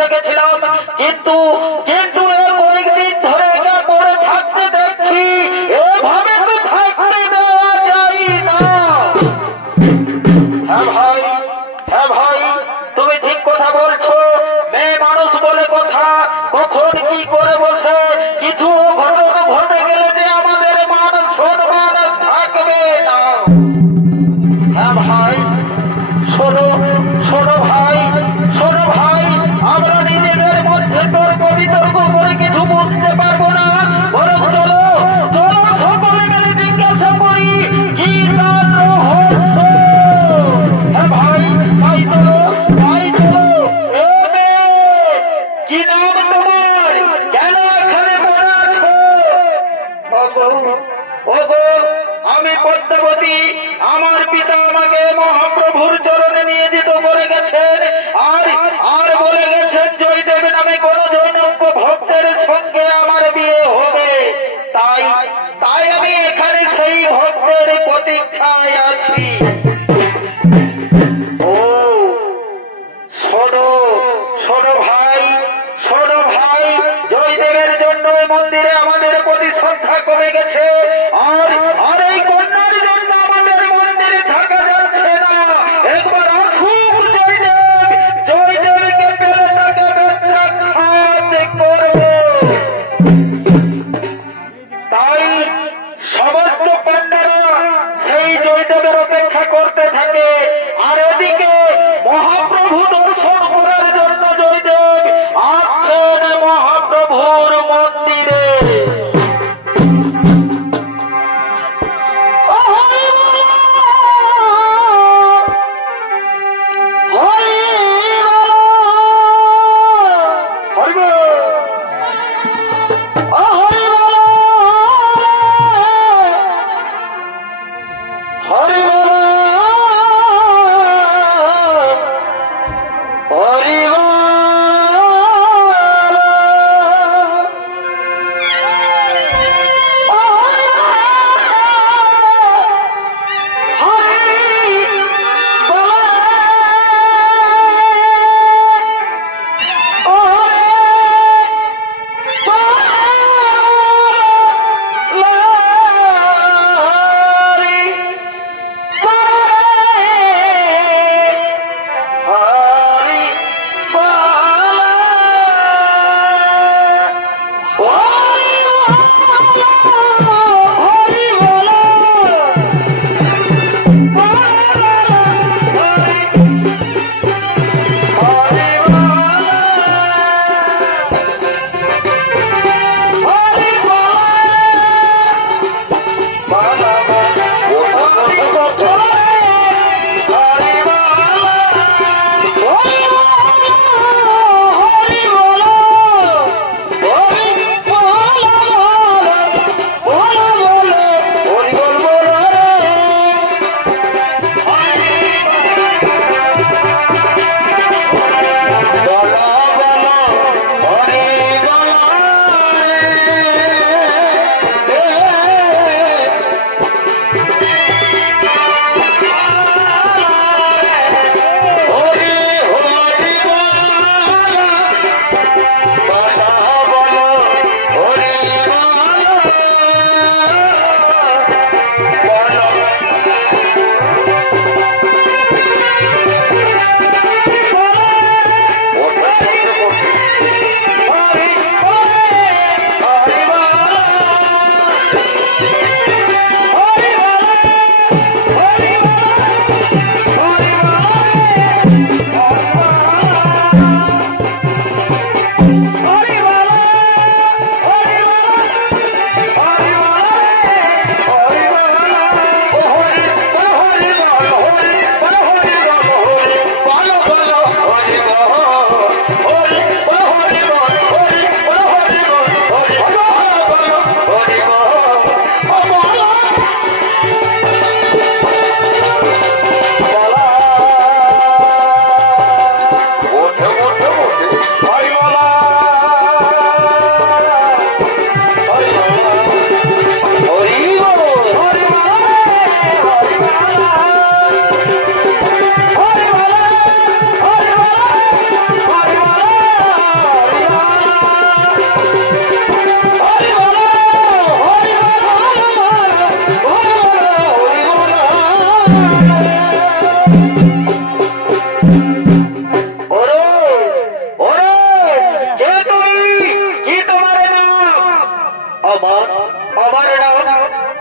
দেখেছিলাম কিন্তু কিন্তু করে বসে কিছু ঘটনা ঘটে গেলে যে আমাদের মান সম্মান থাকবে না। হ্যাঁ ভাই, শোনো শোনো ভাই, শোনো ভাই, আমরা নিজেদের মধ্যে তর্ক বিতর্ক করে কিছু বুঝতে পারবো না, বরং চলো চলো সকলে মিলে জিজ্ঞাসা করি কি তার রহস্য। হ্যাঁ ভাই, ভাই চলো, ভাই চলো। কি নাম তোমার? কেন এখানে পড়ে আছো? ওগো, আমি পদ্মাবতী। আমার পিতা আমাকে মহাপ্রভুর চরণে নিয়োজিত করে গেছেন, আর আর বলে গেছেন জয়দেব নামে কোন জনৈক ভক্তের সঙ্গে আমার বিয়ে হবে। তাই তাই আমি এখানে সেই ভক্তের প্রতীক্ষায় আছি। ও শোনো শোনো ভাই, শোনো ভাই, জয়দেবের জন্য মন্দিরে আমাদের প্রতি শ্রদ্ধা কমে গেছে, আর আর এই কন্যার জন্য আমাদের মন্দিরে থাকা যাচ্ছে না। একবার আসুক জয়দেব, জয়দেবকে পেলে তাকে বেত্রাঘাত করবে। তাই সমস্ত পান্ডারা সেই জয়দেবের অপেক্ষা করতে থাকে, আর এদিকে মহাপ্রভু দর্শন করার জন্য জয়দেব আসছেন মহাপ্রভুর মন্দিরে।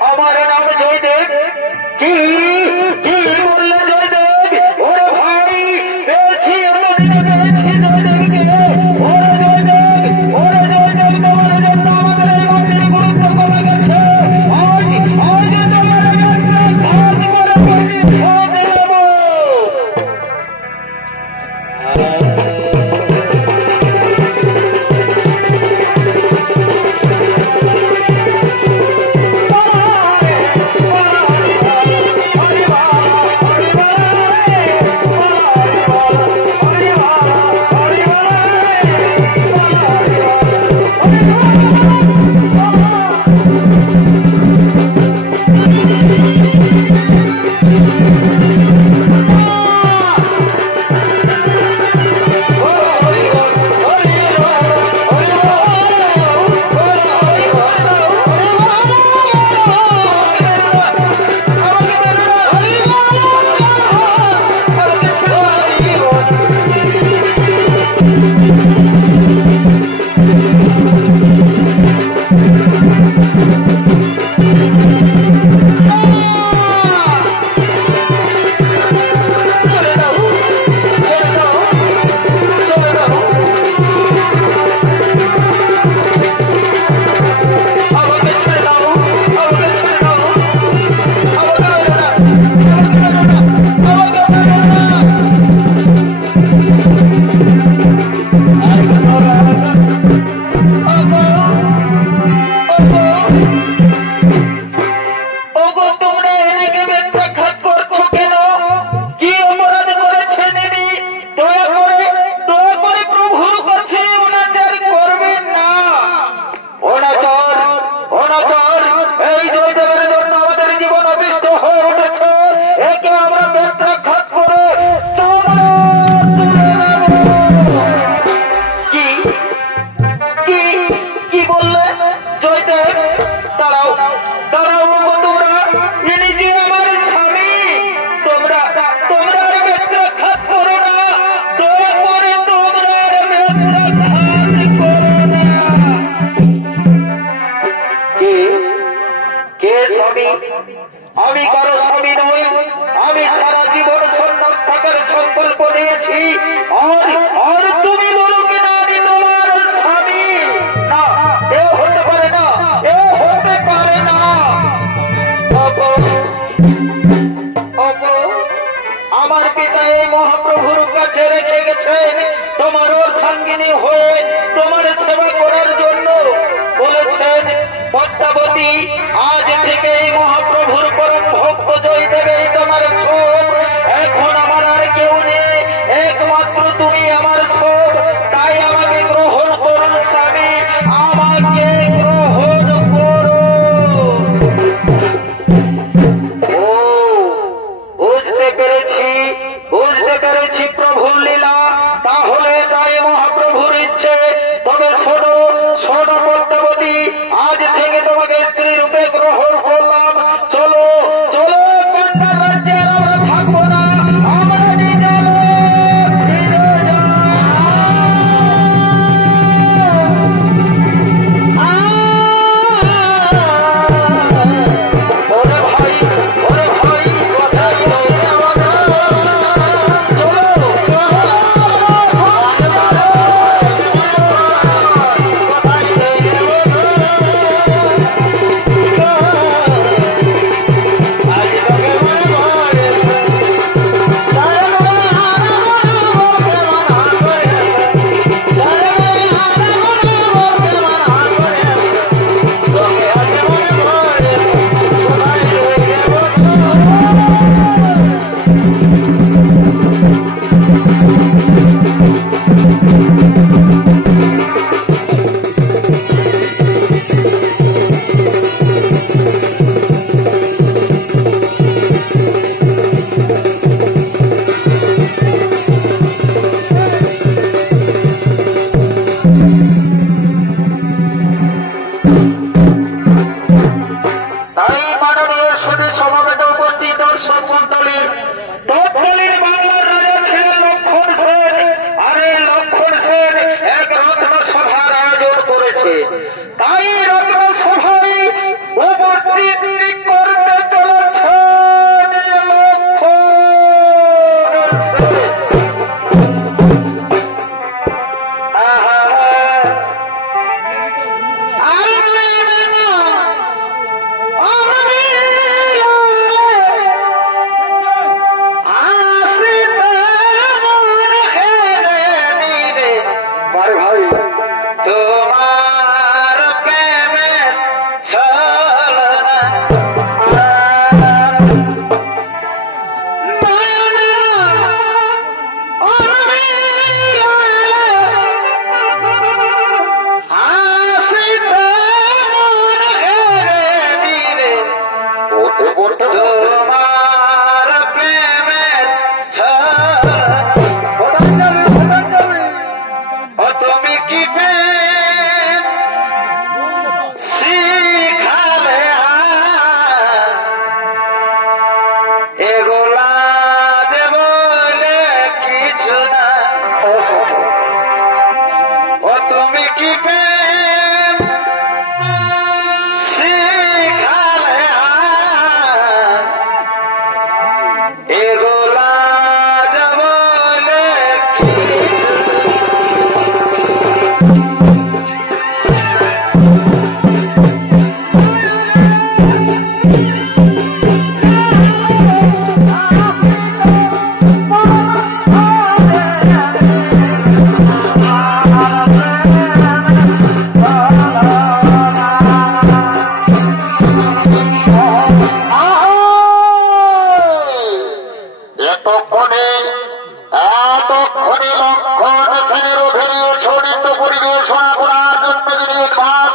আমার নাম জয়দেব। কি কি বললে জয়দেব? ওরে ভাই, পেয়েছি এতদিনে পেয়েছি জয়দেবকে। ওরে জয়দেব, ওরে জয়দেব, তোমার জন্য আমাদের এই মন্দিরে গুরুত্ব কমে গেছে। আজ তোমার ঘাট করে ছেড়ে দেব। আমি কারো স্বামী নই। আমি সারা জীবন সন্ন্যাস থাকার সংকল্প নিয়েছি। আর তুমি বলো কিনা আমি তোমার স্বামী? না, এ হতে পারে না, এ হতে পারে না। আমার পিতা এই মহাপ্রভুর কাছে রেখে গেছেন তোমার অর্ধাঙ্গিনী হয়ে তোমার সেবা করার জন্য। বলেছেন পদ্মাবতী, আজ থেকে এই মহাপ্রভুর পরম ভক্ত জয়দেবেই তোমার সব। এখন আমার আর কেউ নেই, একমাত্র তুমি আমার সব। তাই আমাকে গ্রহণ করুন স্বামী, আমাকে গ্রহণ করো। ও বুঝতে পেরেছি, বুঝতে পেরেছি প্রভুর লীলা। তাহলে তাই মহাপ্রভুর ইচ্ছে। তবে শোনো শোনো পদ্মাবতী, আজ থেকে তোমাকে স্ত্রী রূপে গ্রহণ করলাম। চলো চলো, পান্ডার রাজ্যে আমরা থাকবো না, আমরা নিজে ফিরে ওরে ভাই, ওরে ভাই, কোথায় তাই রত্ন সভা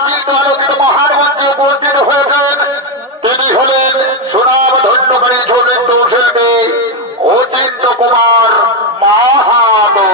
আলোচিত আলোকিত মহান মঞ্চে উপস্থিত হয়েছেন। তিনি হলেন সুনাম ধন্যকারী চলচ্চিত্র শিল্পী অচিন্ত কুমার মাহাতো।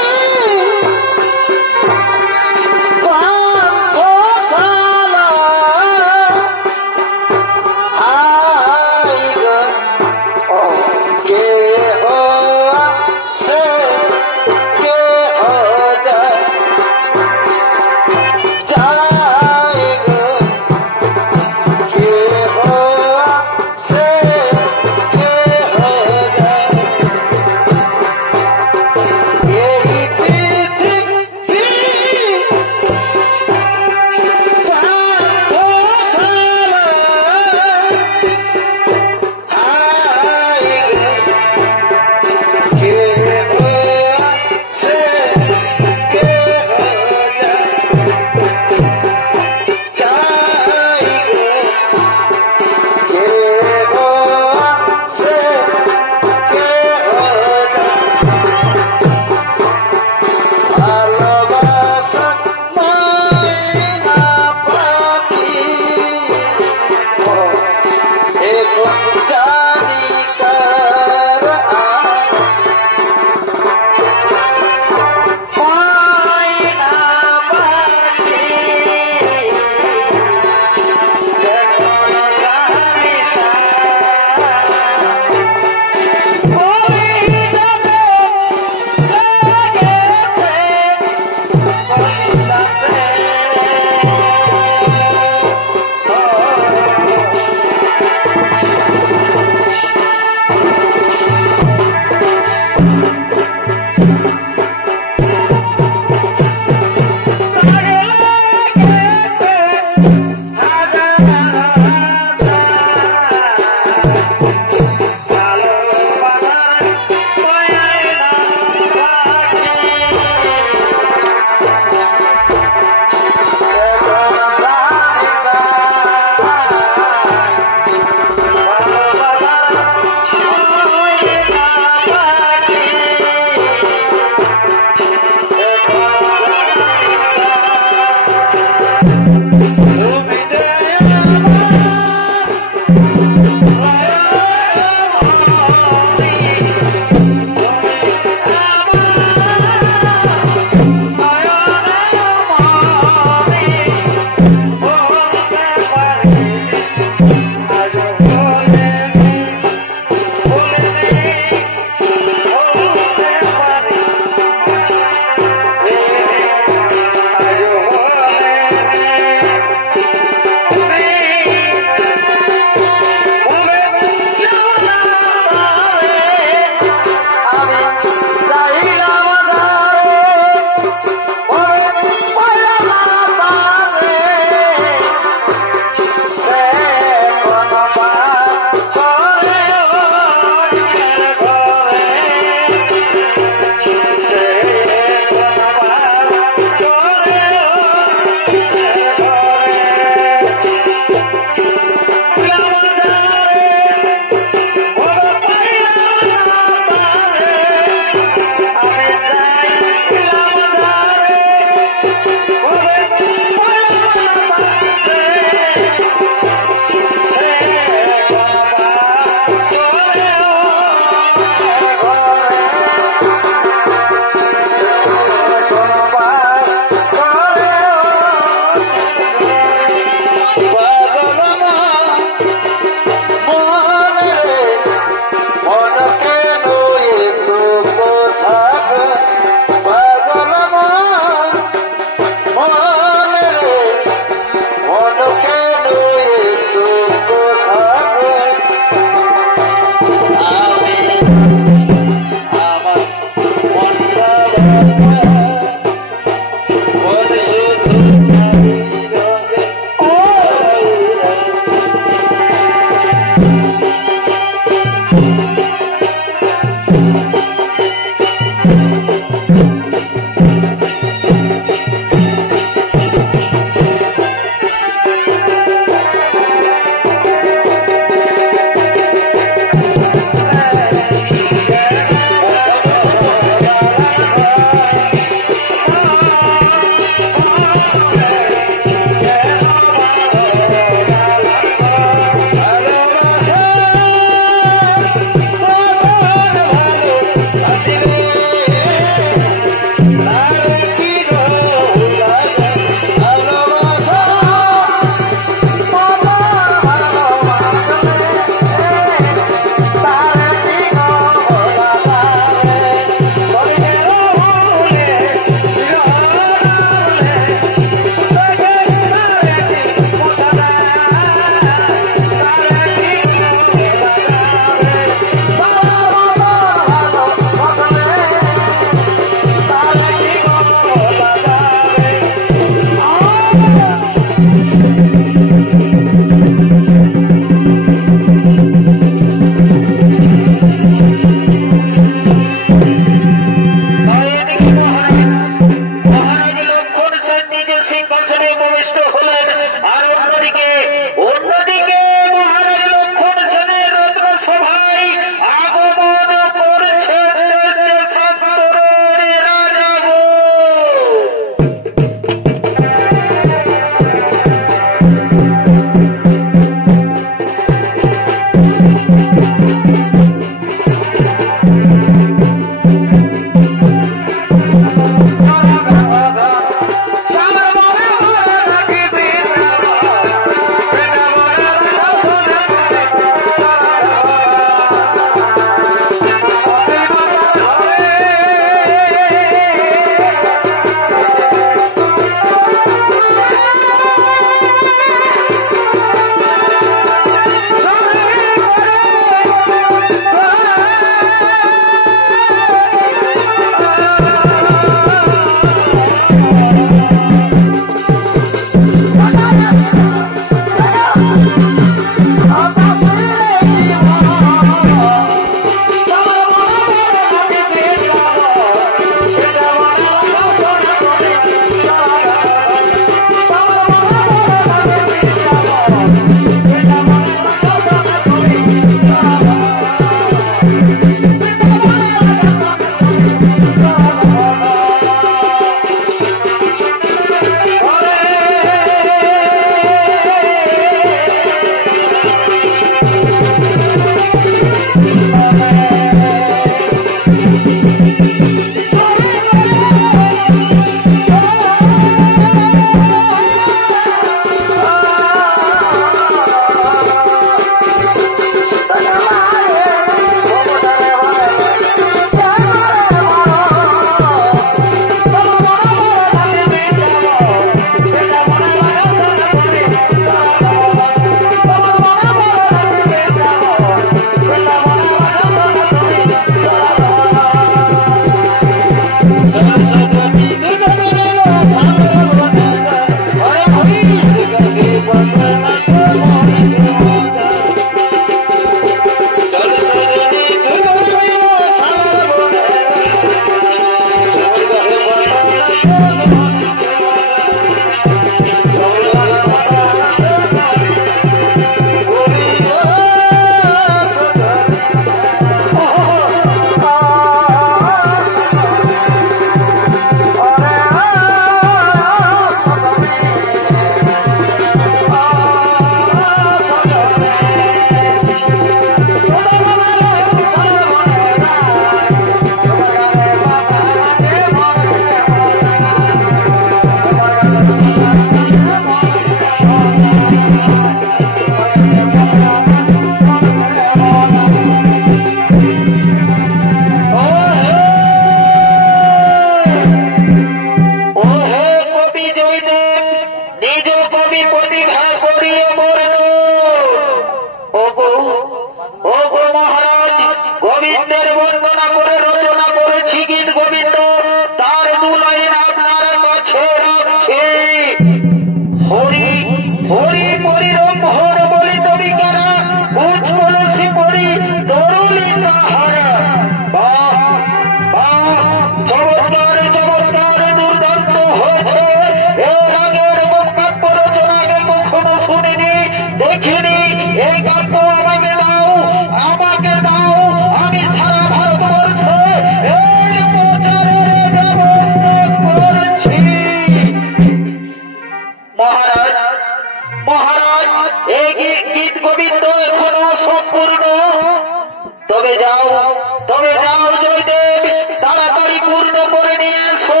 তবে যাও জয়দেব, তাড়াতাড়ি পূর্ণ করে নিয়ে এসো,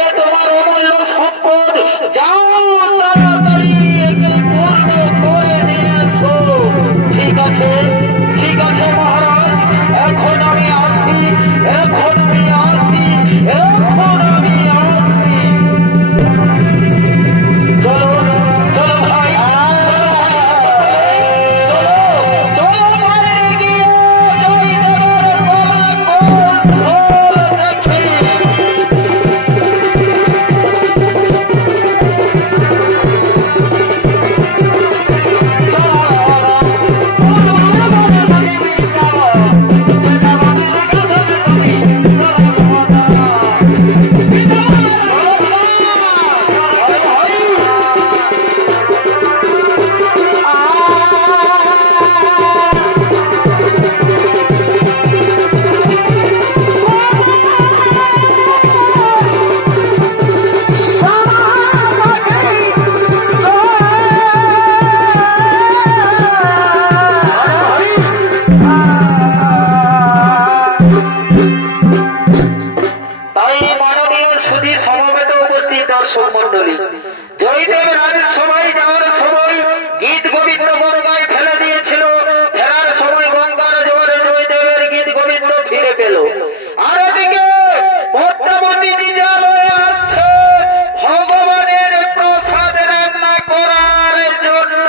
এ তোমার অমূল্য সম্পদ। যাও তাড়াতাড়ি একে পূর্ণ করে নিয়ে এসো। ঠিক আছে, ঠিক আছে মহারাজ, এখন আমি আসি, এখন আমি আসি, এখন আমি আসি। চলো চলো ভাই, চলো ঘরে গিয়ে জয়দেবের কৌশল দেখি। জয়দেব রাজসভায় যাওয়ার সময় গীত গোবিন্দ গঙ্গায় ফেলে দিয়েছিল। ফেরার সময় গঙ্গার জোয়ারে জয়দেবের গীত গোবিন্দ ফিরে পেল। আর এদিকে পদ্মাবতী বিদ্যালয়ে আসছে ভগবানের প্রসাদ রান্না করার জন্য।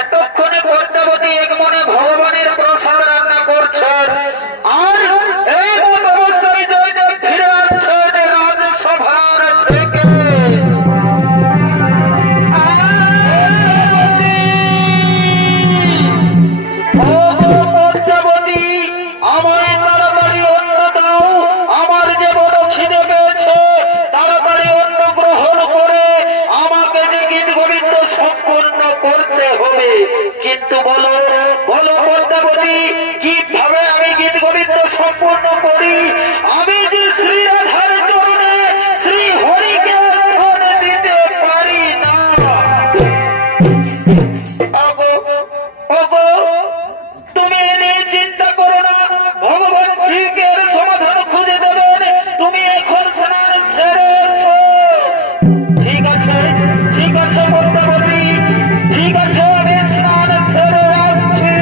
এতক্ষণে পদ্মাবতী এক মনে ভগবানের প্রসাদ রান্না করছেন, আর এই অবস্থায় জয়দেব ফিরে আসছেন রাজসভার থেকে। পদ্মাবতী, আমায় তাড়াতাড়ি অন্ন দাও, আমার যে বড় খিদে পেয়েছে, তাড়াতাড়ি অন্ন গ্রহণ করে আমাকে যে গীত গোবিন্দ সম্পূর্ণ করতে হবে। কিন্তু বলো বলো পদ্মাবতী, কিভাবে আমি গীত গোবিন্দ সম্পূর্ণ করি? আমি যে শ্রী রাধার চরণে শ্রী হরিকে অর্পণ দিতে পারি না। তুমি এ নিয়ে চিন্তা করো না, ভগবান ঠিক এর সমাধান খুঁজে দেবেন। তুমি এখন স্নান সেরে এসো। ঠিক আছে, ঠিক আছে পদ্মাবতী, ঠিক আছে, আমি স্নান সেরে আসছি।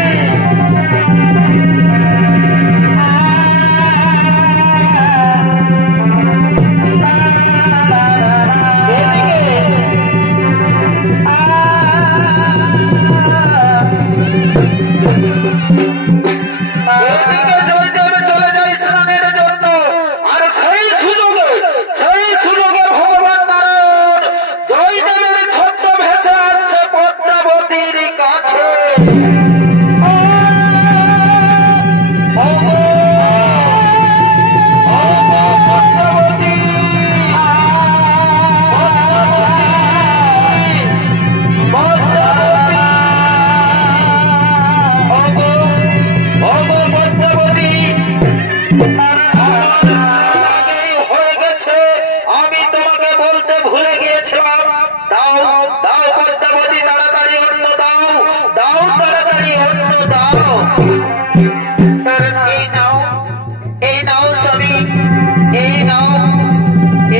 এই নাও,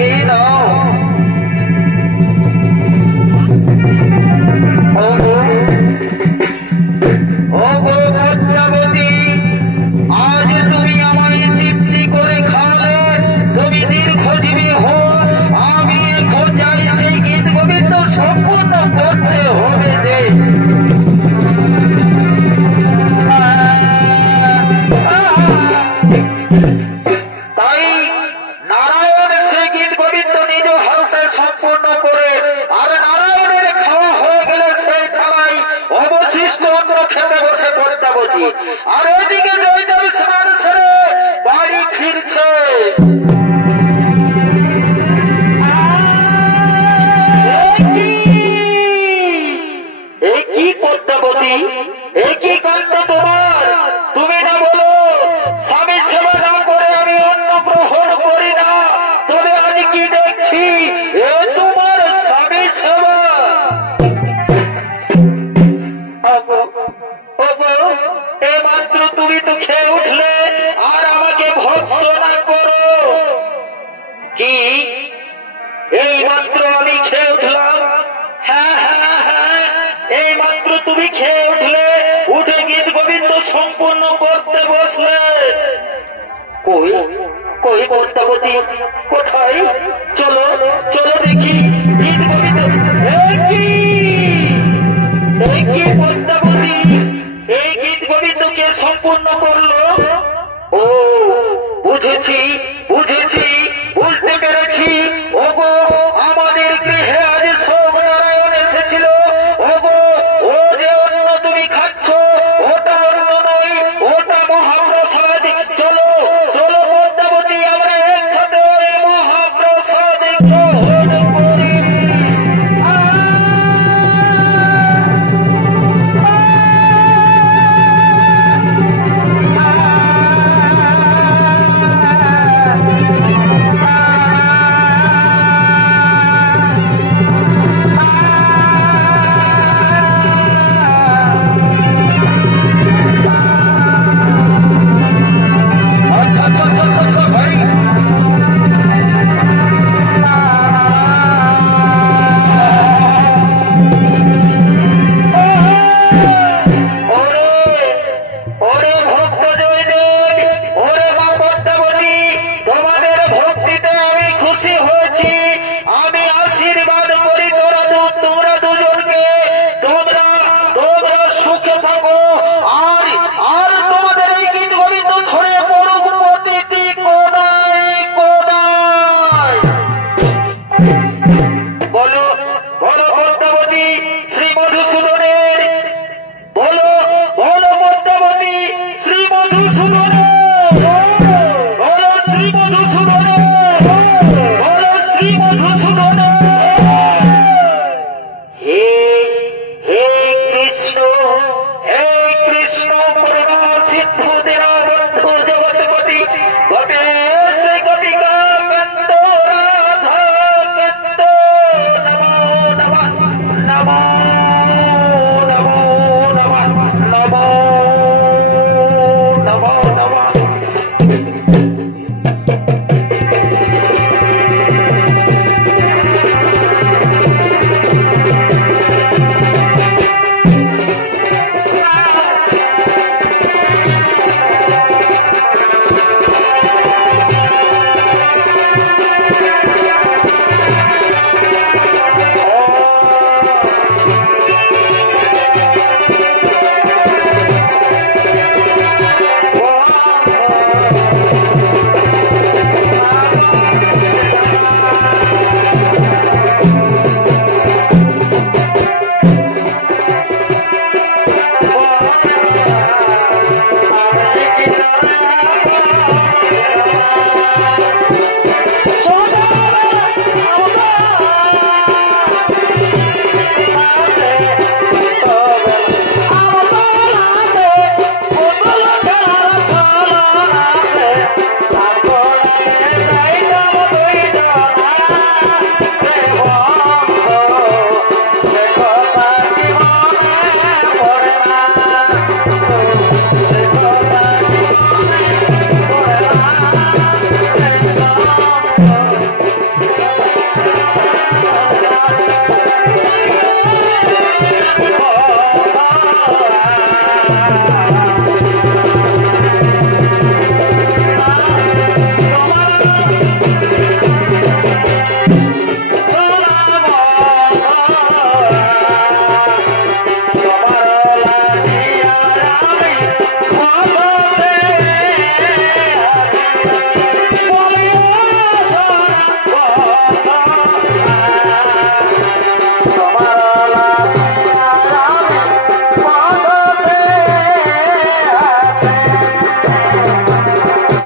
এই নাও। ওগো পদ্মাবতী, আজ তুমি আমায় তৃপ্তি করে খাওয়ালে, তুমি দীর্ঘজীবী হো। আমি এখন যাই সেই গীত গোবিন্দ সম্পূর্ণ করতে হবে যে। তাই নারায়ণ সেই গীত গোবিন্দ নিজ হাতে সম্পূর্ণ করে, আর নারায়ণের খাওয়া হয়ে গেলে সেই থালায় অবশিষ্ট অন্য খেতে বসে পদ্মাবতী। আর এদিকে জয়দেব স্নান সেরে বাড়ি ফিরছে। কি পদ্মাবতী, এ কি কাণ্ড তোমার? তুমি না বলো স্বামী সেবা না করে আমি অন্ন গ্রহণ করি না, তবে আমি কি দেখছি এ তোমার স্বামী সেবা। এ মাত্র তুমি তো খেয়ে উঠলে, আর আমাকে ভৎসনা করো। কি এই মাত্র আমি খেয়ে উঠলাম? হ্যাঁ হ্যাঁ হ্যাঁ, এই মাত্র তুমি খেয়ে উঠলে, উঠে গীত গোবিন্দ সম্পূর্ণ করতে বসলে। কই কই পদ্মাবতী কোথায়? চলো চলো দেখি গীত গোবিন্দ। এই কি পদ্মাবতী, এই গীত গোবিন্দকে সম্পূর্ণ করলো? ও বুঝেছি,